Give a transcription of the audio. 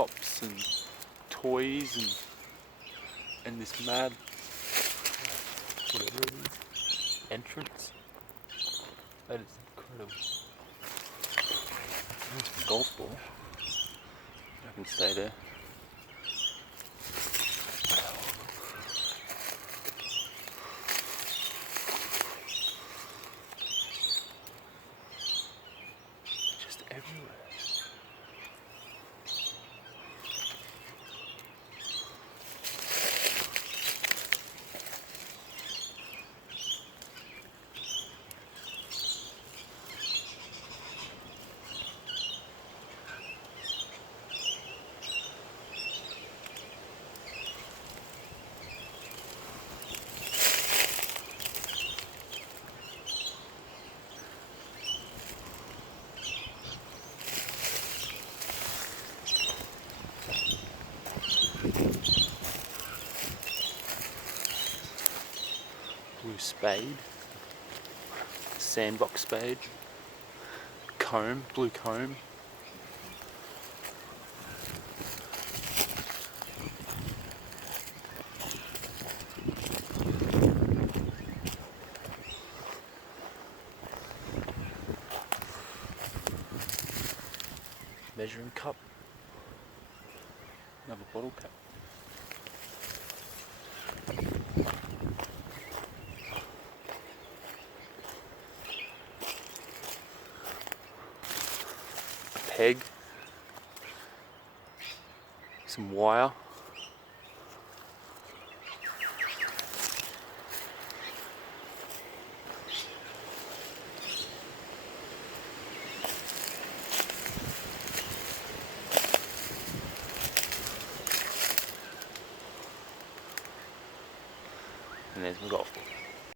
tops and toys and this mad whatever it is, entrance. That is incredible. There's a golf ball. I can stay there. Just everywhere. Blue spade, sandbox spade, comb, blue comb. Measuring cup, another bottle cap. Peg, some wire, and there's my golf ball.